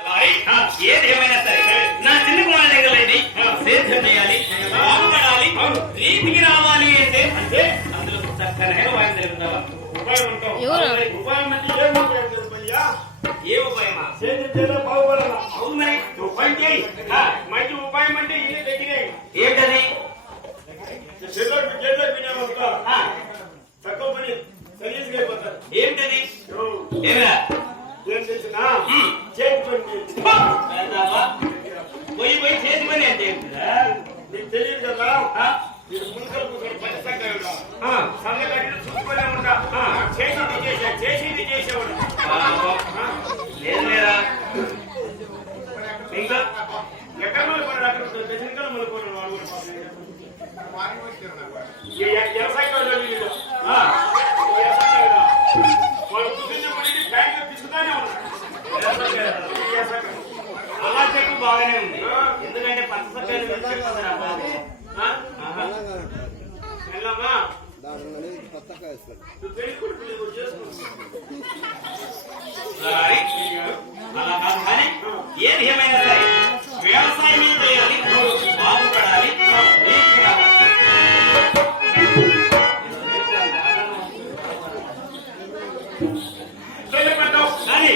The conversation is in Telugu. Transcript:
ఏది ఏమైనా సరే నా చిన్న కుమార్ దగ్గర సేద్యం చేయాలి, బాగుపడాలి, రీతికి రావాలి అంటే అంటే అందులో చక్కనైన ఉపాయం తెలుపుతావా? ఉపాయం ఉంటావు. ఉపాయం అంటే ఏం ఉపాయం తెలుపయ్యా? ఏ ఉపాయమా? సేద్యం చేయాలి, బాగుపడాలా. అవును మరి ఉపాయం చేయి. మంచి ఉపాయం అంటే ఇల్లు దగ్గరే. ఏంటది? తక్కువ పని సర్వీస్గా అయిపోతారు. ఏంటది? ఏమిరా ఏం చేసినా చేతి పని పోయి పోయి చేతి పని అంటే నీకు తెలియదు కదా. నేను మున్కలు కూర్చొని పని సన్నగడ్డలు చూసుకునే ఉంటా. చేసింది చేసేవాడు లేదు లేదా? ఇంకా ఎక్కడ మళ్ళీ అక్కడ దశనికలు మళ్ళీ వాడు వ్యవసాయం వాళ్ళు కుదించబడి బ్యాంకు తీసుకుతానే ఉన్నారు. అలా చెక్కు బాగానే ఉంది. ఎందుకంటే పచ్చసక్కలు వెళ్ళమ్మా అలా కాదు కానీ ఏది ఏమైనా సరే వ్యవసాయం చేయాలి, బాగుపడాలి. కానీ